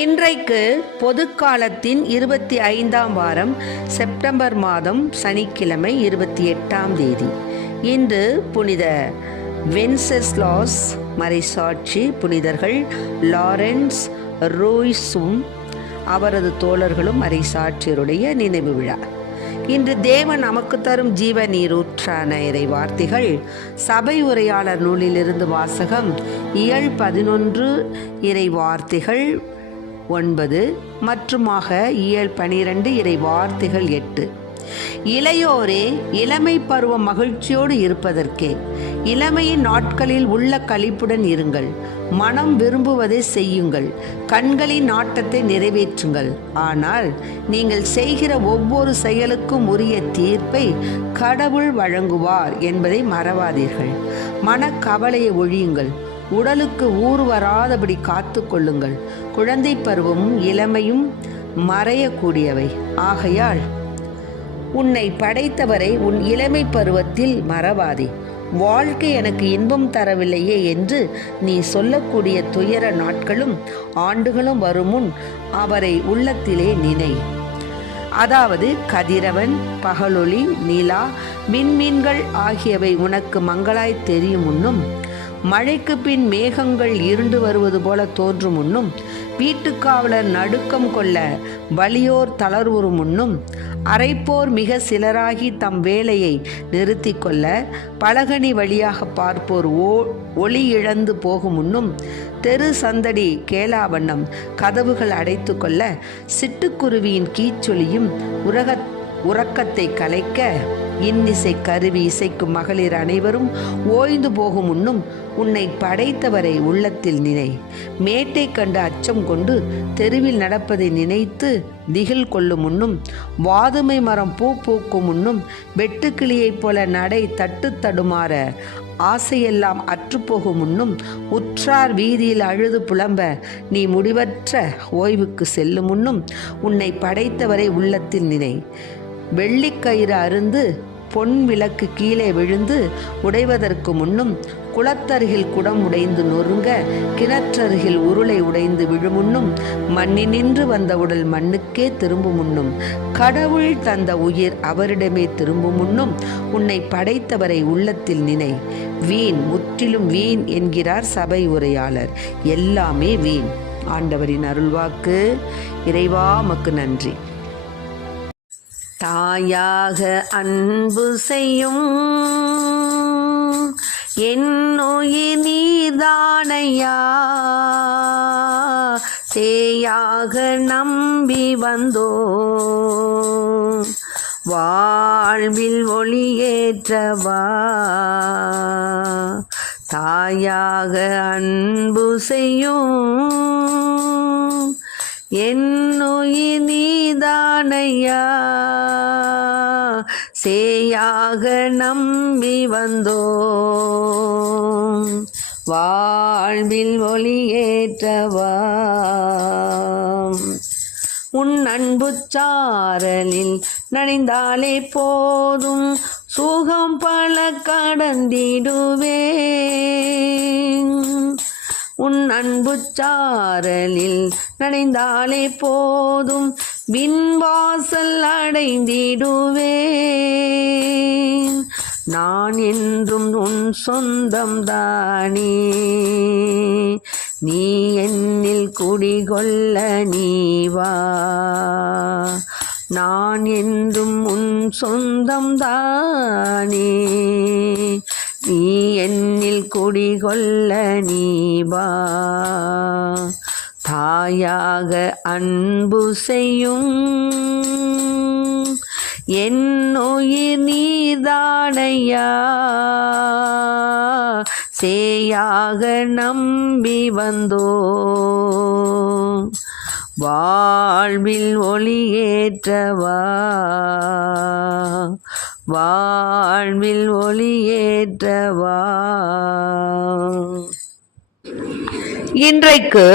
இன்றைக்கு பொதுக்காலத்தின் 25ஆம் வாரம் செப்டம்பர் மாதம் சனிக்கிழமை 28ஆம் தேதி. இன்று புனித வென்செஸ்லாஸ் மறைசாட்சி, புனிதர்கள் லாரன்ஸ் ரோய்ஸும் அவரது தோழர்களும் மறைசாட்சியருடைய நினைவு விழா. இன்று தேவன் நமக்கு தரும் ஜீவ நீரூற்றான இறை வார்த்தைகள் சபை உரையாளர் நூலிலிருந்து வாசகம். இயல் 11 இறை வார்த்தைகள் 9 மற்றுமாக இயல் 12 இறை வார்த்தைகள் 8. இளையோரே, இளமை பருவம் மகிழ்ச்சியோடு இருப்பதற்கே இளமையின் நாட்களில் உள்ள களிப்புடன் இருங்கள். மனம் விரும்புவதை செய்யுங்கள், கண்களின் நாட்டத்தை நிறைவேற்றுங்கள். ஆனால் நீங்கள் செய்கிற ஒவ்வொரு செயலுக்கும் உரிய தீர்ப்பை கடவுள் வழங்குவார் என்பதை மறவாதீர்கள். மனக்கவலையை ஒழியுங்கள், உடலுக்கு ஊறு வராதபடி காத்து கொள்ளுங்கள். குழந்தை பருவமும் இளமையும் மறையக்கூடியவை. ஆகையால் உன்னை படைத்தவரை உன் இளமை பருவத்தில் மறவாதே. வாழ்க்கை எனக்கு இன்பம் தரவில்லையே என்று நீ சொல்லக்கூடிய துயர நாட்களும் ஆண்டுகளும் வருமுன் அவரை உள்ளத்திலே நினை. அதாவது கதிரவன், பகலொளி, நிலா, விண்மீன்கள் ஆகியவை உனக்கு மங்களாய் தெரியும் முன்னும், மழைக்கு பின் மேகங்கள் இருண்டு வருவது போல தோன்றும் முன்னும், வீட்டுக்காவலர் நடுக்கம் கொள்ள வலியோர் தளர்வுறு முன்னும், அரைப்போர் மிக சிலராகி தம் வேலையை நிறுத்தி கொள்ள பலகனி வழியாக பார்ப்போர் ஒளி இழந்து போகும் முன்னும், தெரு சந்தடி கேளாவண்ணம் கதவுகள் அடைத்து கொள்ள சிட்டுக்குருவியின் கீச்சொலியும் உறக்கத்தை கலைக்க இன்னிசை கருவி இசைக்கும் மகளிர் அனைவரும் ஓய்ந்து போகும் முன்னும் உன்னை படைத்தவரை உள்ளத்தில் நினை. மேட்டை கண்டு அச்சம் கொண்டு தெருவில் நடப்பதை நினைத்து திகில் கொள்ளும் முன்னும், வாதுமை மரம் பூ பூக்கும் முன்னும், வெட்டுக்கிளியைப் போல நடை தட்டு தடுமாற ஆசையெல்லாம் அற்றுப்போகும் முன்னும், உற்றார் வீதியில் அழுது புலம்ப நீ முடிவற்ற ஓய்வுக்கு செல்லும் முன்னும் உன்னை படைத்தவரை உள்ளத்தில் நினை. வெள்ளிக்கயிறு அருந்து பொன் விளக்கு கீழே விழுந்து உடைவதற்கு முன்னும், குளத்தருகில் குடம் உடைந்து நொறுங்க கிணற்றருகில் உருளை உடைந்து விழுமுன்னும், மண்ணினின்று வந்த உடல் மண்ணுக்கே திரும்பும் முன்னும், கடவுள் தந்த உயிர் அவரிடமே திரும்பும் முன்னும் உன்னை படைத்தவரை உள்ளத்தில் நினை. வீண், முற்றிலும் வீண் என்கிறார் சபை உரையாளர். எல்லாமே வீண். ஆண்டவரின் அருள்வாக்கு. இறைவா உமக்கு நன்றி. தாயாக அன்பு செய்யும் என்னுயிர் நீதானையா, சேயாக நம்பி வந்தோ வாழ்வில் ஒளியேற்றவா. தாயாக அன்பு செய்யும் என்னுயிர் நீதானையா, சேயாக நம்பி வந்தோ வாழ்வில் ஒளியேற்றவா. உன் அன்பு சாரலில் நனைந்தாலே போதும் சுகம் பல கடந்திடுவேன். உன் அன்பு சாரலில் நனைந்தாலே போதும் விண்வாசல் அடைந்திடுவேன். நான் என்றும் உன் சொந்தம் தானே, நீ என்னில் குடிகொள்ள நீவா. நான் என்றும் உன் சொந்தம் தானே, நீ என்னில் குடிகொள்ள நீவா. தாயாக அன்பு செய்யும் என்னுயிர் நீதானையா, சேயாக நம்பி வந்தோ வாழ்வில் ஒளியேற்றவா. வாழ்வில் ஒளியேற்றவா. இன்றைக்கு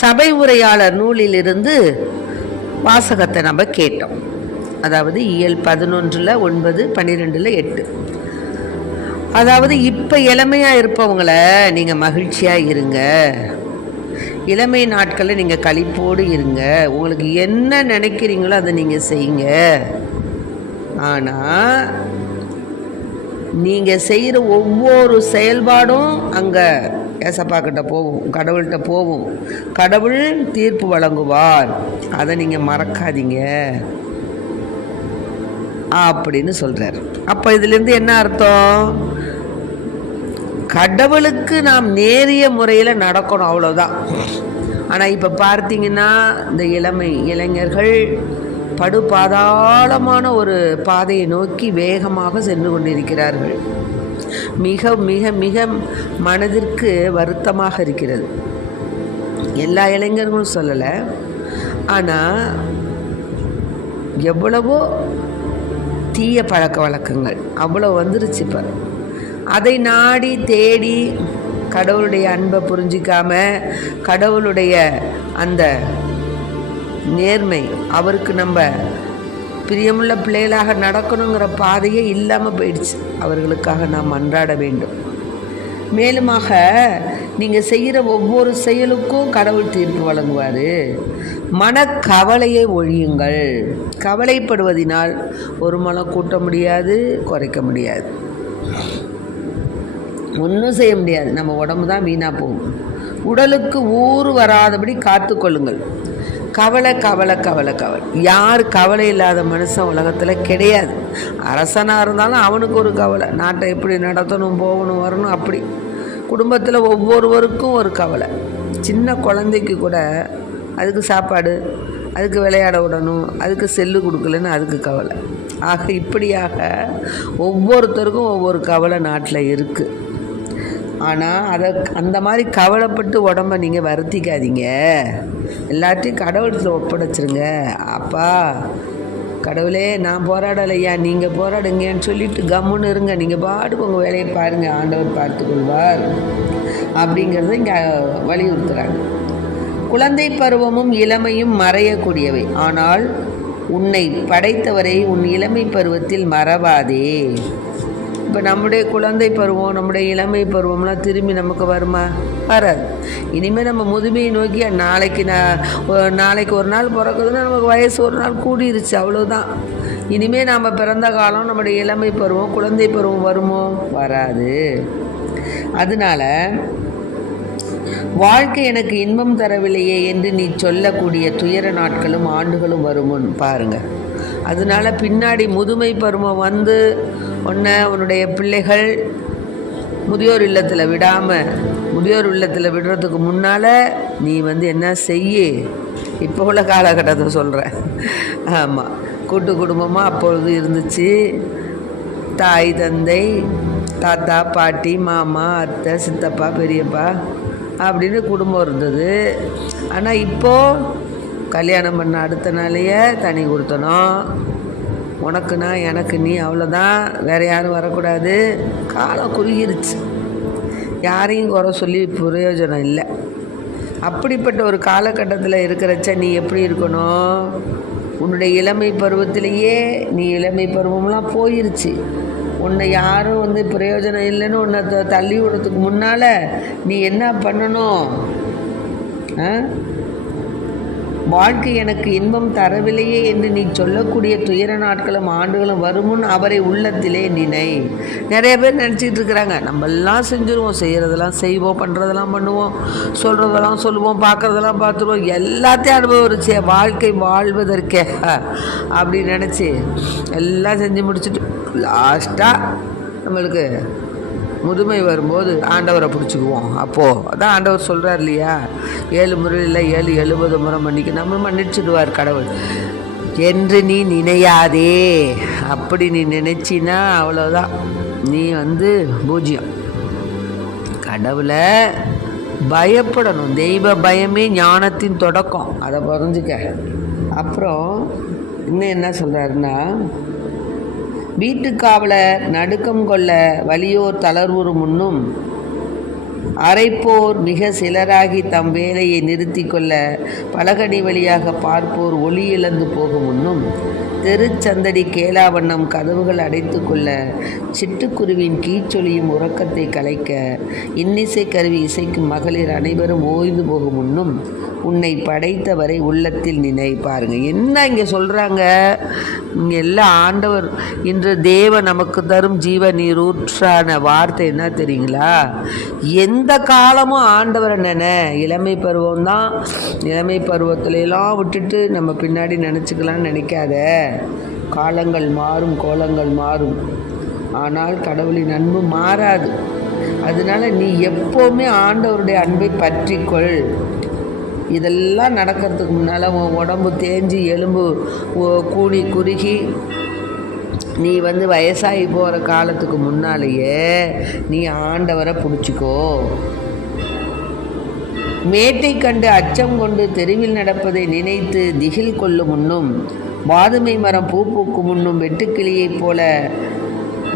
சபை உரையாளர் நூலிலிருந்து வாசகத்தை நம்ம கேட்டோம். அதாவது இயல் 11 9 12 8. அதாவது இப்போ இளமையாக இருப்பவங்கள நீங்கள் மகிழ்ச்சியாக இருங்க, இளமை நாட்களில் நீங்கள் களிப்போடு இருங்க. உங்களுக்கு என்ன நினைக்கிறீங்களோ அதை நீங்கள் செய்யுங்க. ஆனால் நீங்கள் செய்கிற ஒவ்வொரு செயல்பாடும் அங்கே ஏசப்பா கிட்ட போகும், கடவுள்கிட்ட போகும். கடவுள் தீர்ப்பு வழங்குவார். அதை நீங்கள் மறக்காதீங்க அப்படின்னு சொல்கிறார். அப்போ இதுலேருந்து என்ன அர்த்தம்? கடவுளுக்கு நாம் நேரிய முறையில் நடக்கணும், அவ்வளோதான். ஆனால் இப்போ பார்த்தீங்கன்னா இந்த இளைஞர்கள் படுபாதாளமான ஒரு பாதையை நோக்கி வேகமாக சென்று கொண்டிருக்கிறார்கள். மிக மிக மிக மனதிற்கு வருத்தமாக இருக்கிறது. எல்லா இளைஞர்களும் சொல்லலை, ஆனால் எவ்வளவோ தீய பழக்க வழக்கங்கள் அவ்வளோ வந்துருச்சு. இப்போ அதை நாடி தேடி கடவுளுடைய அன்பை புரிஞ்சிக்காம, கடவுளுடைய அந்த நேர்மை, அவருக்கு நம்ம பிரியமுள்ள பிள்ளைகளாக நடக்கணுங்கிற பாதையே இல்லாமல் போயிடுச்சு. அவர்களுக்காக நாம் அன்றாட வேண்டும். மேலுமாக நீங்கள் செய்கிற ஒவ்வொரு செயலுக்கும் கடவுள் தீர்ப்பு வழங்குவார். மனக்கவலையை ஒழியுங்கள். கவலைப்படுவதினால் ஒரு மனம் கூட்ட முடியாது, குறைக்க முடியாது, ஒன்றும் செய்ய முடியாது. நம்ம உடம்பு தான் வீணாக போகும். உடலுக்கு ஊறு வராதபடி காத்து கொள்ளுங்கள். கவலை கவலை கவலை கவலை. யார் கவலை இல்லாத மனுஷன் உலகத்தில் கிடையாது. அரசனாக இருந்தாலும் அவனுக்கு ஒரு கவலை, நாட்டை எப்படி நடத்தணும், போகணும், வரணும். அப்படி குடும்பத்தில் ஒவ்வொருவருக்கும் ஒரு கவலை. சின்ன குழந்தைக்கு கூட அதுக்கு சாப்பாடு, அதுக்கு விளையாட விடணும், அதுக்கு செல்லு கொடுக்கலன்னு அதுக்கு கவலை. ஆக இப்படியாக ஒவ்வொருத்தருக்கும் ஒவ்வொரு கவலை நாட்டில் இருக்குது. ஆனால் அந்த மாதிரி கவலைப்பட்டு உடம்பை நீங்கள் வருத்திக்காதீங்க. எல்லாத்தையும் கடவுளத்தில் ஒப்படைச்சிருங்க. அப்பா கடவுளே நான் போராடலையா, நீங்கள் போராடுங்கன்னு சொல்லிட்டு கம்முன்னு இருங்க. நீங்கள் பாட்டுக்கு உங்கள் வேலையை பாருங்கள், ஆண்டவர் பார்த்துக்கொள்வார் அப்படிங்கிறத இங்கே வலியுறுத்துகிறாங்க. குழந்தை பருவமும் இளமையும் மறையக்கூடியவை, ஆனால் உன்னை படைத்தவரை உன் இளமை பருவத்தில் மறவாதே. இப்போ நம்முடைய குழந்தை பருவம், நம்முடைய இளமை பருவம்லாம் திரும்பி நமக்கு வருமா? வராது. இனிமேல் நம்ம முதுமையை நோக்கி நாளைக்கு ஒரு நாள் பிறக்குதுன்னா நமக்கு வயசு ஒரு நாள் கூடிருச்சு, அவ்வளோதான். இனிமேல் நாம் பிறந்த காலம் நம்முடைய இளமை பருவம், குழந்தை பருவம் வருமோ? வராது. அதனால வாழ்க்கை எனக்கு இன்பம் தரவில்லையே என்று நீ சொல்லக்கூடிய துயர நாட்களும் ஆண்டுகளும் வருமுன்னு பாருங்கள். அதனால பின்னாடி முதுமை பருவம் வந்து உன்னுடைய பிள்ளைகள் முதியோர் இல்லத்தில் விடாமல், முதியோர் இல்லத்தில் விடுறதுக்கு முன்னால் நீ என்ன செய்ய, இப்போ உள்ள காலகட்டத்தை சொல்கிறேன். ஆமாம், கூட்டு குடும்பமாக அப்பொழுது இருந்துச்சு. தாய் தந்தை, தாத்தா பாட்டி, மாமா, அத்தை, சித்தப்பா, பெரியப்பா அப்படின்னு குடும்பம் இருந்தது. ஆனால் இப்போது கல்யாணம் பண்ண அடுத்த நாளையே தனி கொடுத்தணும். உனக்குன்னா எனக்கு நீ, அவ்வளோதான், வேறு யாரும் வரக்கூடாது. காலம் குறுகிருச்சு, யாரையும் குறை சொல்லி பிரயோஜனம் இல்லை. அப்படிப்பட்ட ஒரு காலகட்டத்தில் இருக்கிறச்ச நீ எப்படி இருக்கணும்? உன்னுடைய இளமை பருவத்திலேயே நீ இளமை பருவம்லாம் போயிருச்சு. உன்னை யாரும் பிரயோஜனம் இல்லைன்னு உன்னை தள்ளி விடுறதுக்கு முன்னால் நீ என்ன பண்ணணும்? வாழ்க்கை எனக்கு இன்பம் தரவில்லையே என்று நீ சொல்லக்கூடிய துயர நாட்களும் ஆண்டுகளும் வருமுன் அவரை உள்ளத்திலே நினை. நிறைய பேர் நினச்சிக்கிட்டு இருக்கிறாங்க, நம்மெல்லாம் செஞ்சுருவோம், செய்கிறதெல்லாம் செய்வோம், பண்ணுறதெல்லாம் பண்ணுவோம், சொல்கிறதெல்லாம் சொல்லுவோம், பார்க்குறதெல்லாம் பார்த்துருவோம், எல்லாத்தையும் அனுபவிச்சு வாழ்க்கை வாழ்வதற்கே அப்படின்னு நினச்சி எல்லாம் செஞ்சு முடிச்சுட்டு லாஸ்ட்டாக நம்மளுக்கு முதுமை வரும்போது ஆண்டவரை பிடிச்சிக்குவோம். அப்போது அதான் ஆண்டவர் சொல்கிறார் இல்லையா, 7 முறை இல்லை 70 முறை மன்னிக்க, நம்ம மன்னிச்சிடுவார் கடவுள் என்று நீ நினையாதே. அப்படி நீ நினைச்சின்னா அவ்வளோதான், நீ பூஜ்யம். கடவுளை பயப்படணும். தெய்வ பயமே ஞானத்தின் தொடக்கம், அதை புரிஞ்சுக்க. அப்புறம் இன்னும் என்ன சொல்கிறாருன்னா, வீட்டுக்காவலர் நடுக்கம் கொள்ள வலியோர் தளர்வுறு முன்னும் அரைப்போர் மிக சிலராகி தம் வேலையை நிறுத்தி கொள்ள பலகணி வழியாக பார்ப்போர் ஒளி இழந்து போகும் முன்னும் தெருச்சந்தடி கேளாவண்ணம் கதவுகள் அடைத்து கொள்ள சிட்டுக்குருவின் கீச்சொலியும் உறக்கத்தை கலைக்க இன்னிசை கருவி இசைக்கும் மகளிர் அனைவரும் ஓய்ந்து போகும் முன்னும் உன்னை படைத்தவரை உள்ளத்தில் நினை. பாருங்க என்ன இங்கே சொல்கிறாங்க. இங்கே எல்லாம் ஆண்டவர் இன்று தேவ நமக்கு தரும் ஜீவ நீரூற்றான வார்த்தை என்ன தெரியுங்களா? எந்த காலமும் ஆண்டவரை இளமை பருவம் தான். இளமை பருவத்திலெல்லாம் விட்டுட்டு நம்ம பின்னாடி நினச்சிக்கலாம்னு நினைக்காத. காலங்கள் மாறும், கோலங்கள் மாறும், ஆனால் கடவுளின் அன்பு மாறாது. அதனால நீ எப்போவுமே ஆண்டவருடைய அன்பை பற்றிக்கொள். இதெல்லாம் நடக்கிறதுக்கு முன்னால் உன் உடம்பு தேஞ்சு எலும்பு கூடி குறுகி நீ வயசாகி போகிற காலத்துக்கு முன்னாலேயே நீ ஆண்டவரை பிடிச்சிக்கோ. மேட்டை கண்டு அச்சம் கொண்டு தெருவில் நடப்பதை நினைத்து திகில் கொள்ளும் முன்னும் வாதுமை மரம் பூ பூக்கும் முன்னும் வெட்டுக்கிளியைப் போல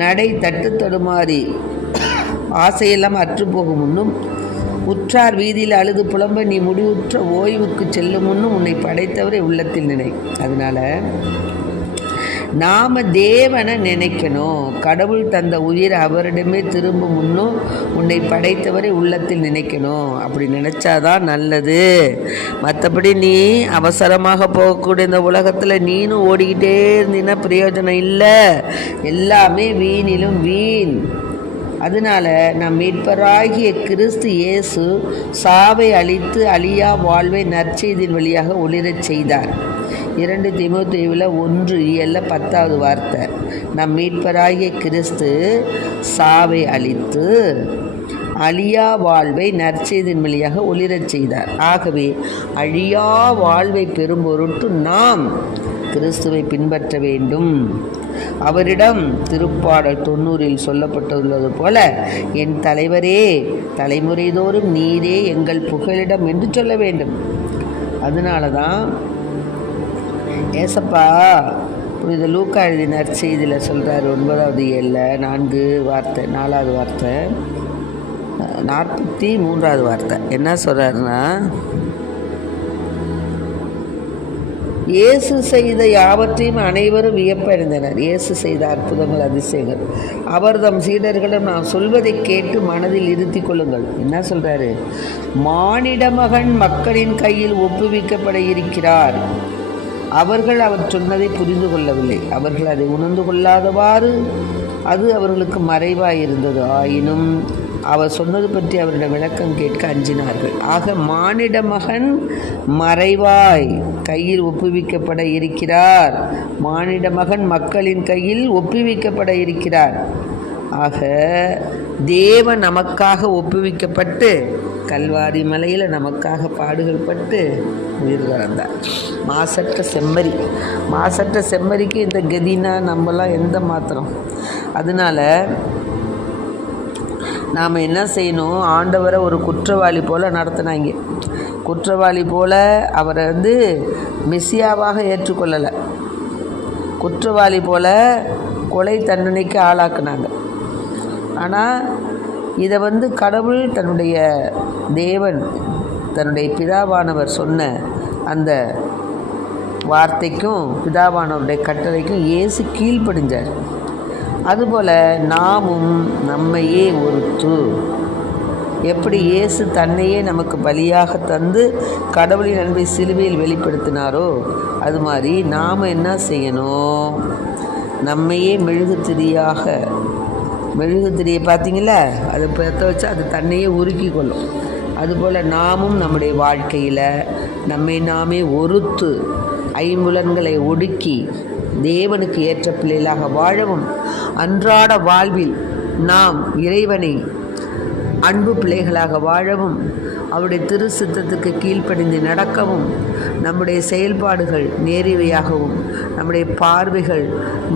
நடை தட்டு தடுமாறி ஆசையெல்லாம் அற்றுப்போகும் முன்னும் உற்றார் வீதியில் அழுது புலம்ப நீ முடிவுற்ற ஓய்வுக்கு செல்லும் முன்னும் உன்னை படைத்தவரை உள்ளத்தில் நினை. அதனால நாம் தேவனை நினைக்கணும். கடவுள் தந்த உயிர் அவரிடமே திரும்பும் முன்னும் உன்னை படைத்தவரை உள்ளத்தில் நினைக்கணும். அப்படி நினச்சாதான் நல்லது. மற்றபடி நீ அவசரமாக போகக்கூடிய இந்த உலகத்தில் நீனும் ஓடிக்கிட்டே இருந்தீன்னா பிரயோஜனம் இல்லை. எல்லாமே வீணிலும் வீண். அதனால் நம் மீட்பராகிய கிறிஸ்து இயேசு சாவை அழித்து அழியா வாழ்வை நற்செய்தியின் வழியாக ஒளிரச் செய்தார். 2 தீமோத்தேயுவில் 1:10 வார்த்தை. நம் மீட்பராகிய கிறிஸ்து சாவை அழித்து அழியா வாழ்வை நற்செய்தியின் வழியாக ஒளிரச் செய்தார். ஆகவே அழியா வாழ்வை பெறும் பொருட்டு நாம் கிறிஸ்துவை பின்பற்ற வேண்டும். அவரிடம் திருப்பாடல் 90 சொல்லப்பட்டுள்ளது போல, என் தலைவரே, தலைமுறைதோறும் நீரே எங்கள் புகலிடம் என்று சொல்ல வேண்டும். அதனால தான் ஏசப்பா புனித லூக்கா எழுதி நற்செய்தியில் சொல்கிறார் 9:7 4வது வார்த்தை 43வது வார்த்தை என்ன சொல்கிறாருன்னா, இயேசு செய்த யாவற்றையும் அனைவரும் வியப்படைந்தனர். இயேசு செய்த அற்புதங்கள், அதிசயங்கள் அவர் தம் சீடர்களிடம் நாம் சொல்வதை கேட்டு மனதில் இருத்தி கொள்ளுங்கள். என்ன சொல்கிறாரு? மானிட மகன் மக்களின் கையில் ஒப்புவிக்கப்பட இருக்கிறார். அவர்கள் அவர் சொன்னதை புரிந்து கொள்ளவில்லை. அவர்கள் அதை உணர்ந்து கொள்ளாதவாறு அது அவர்களுக்கு மறைவாயிருந்தது. ஆயினும் அவர் சொன்னது பற்றி அவரிடம் விளக்கம் கேட்க அஞ்சினார்கள். ஆக மானிட மகன் மறைவாய் கையில் ஒப்புவிக்கப்பட இருக்கிறார். மானிட மகன் மக்களின் கையில் ஒப்புவிக்கப்பட இருக்கிறார். ஆக தேவன் நமக்காக ஒப்புவிக்கப்பட்டு கல்வாரி மலையில் நமக்காக பாடுகள் பட்டு உயிர் துறந்தார். மாசற்ற செம்மறிக்கு இந்த கதினா நம்மலாம் எந்த மாத்திரம். அதனால நாம் என்ன செய்யணும்? ஆண்டவரை ஒரு குற்றவாளி போல் நடத்தினாங்க. குற்றவாளி போல் அவரை மெசியாவாக ஏற்றுக்கொள்ளலை. குற்றவாளி போல் கொலை தண்டனைக்கு ஆளாக்குனாங்க. ஆனால் இதை கடவுள் தன்னுடைய தேவன் தன்னுடைய பிதாவானவர் சொன்ன அந்த வார்த்தைக்கும் பிதாவானவருடைய கட்டளைக்கும் இயேசு கீழ்ப்படிஞ்சார். அதுபோல் நாமும் நம்மையே ஒருத்து எப்படி இயேசு தன்னையே நமக்கு பலியாக தந்து கடவுளின் அன்பை சிலுவையில் வெளிப்படுத்தினாரோ அது மாதிரி நாம் என்ன செய்யணும்? நம்மையே மெழுகுத்திரியை பார்த்தீங்களா, அதை பற்ற வச்சு அது தன்னையே உருக்கி கொள்ளும். அதுபோல் நாமும் நம்முடைய வாழ்க்கையில் நம்மை நாமே ஒருத்து ஐம்புலன்களை ஒடுக்கி தேவனுக்கு ஏற்ற பிள்ளைகளாக வாழவும், அன்றாட வாழ்வில் நாம் இறைவனை அன்பு பிள்ளைகளாக வாழவும், அவருடைய திரு சித்தத்துக்கு கீழ்ப்படிந்து நடக்கவும், நம்முடைய செயல்பாடுகள் நேரியவையாகவும், நம்முடைய பார்வைகள்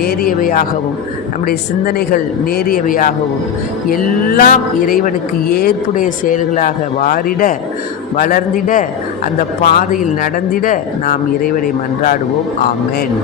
நேரியவையாகவும், நம்முடைய சிந்தனைகள் நேரியவையாகவும், எல்லாம் இறைவனுக்கு ஏற்புடைய செயல்களாக வாரிட வளர்ந்திட அந்த பாதையில் நடந்திட நாம் இறைவனை மன்றாடுவோம். ஆமென்.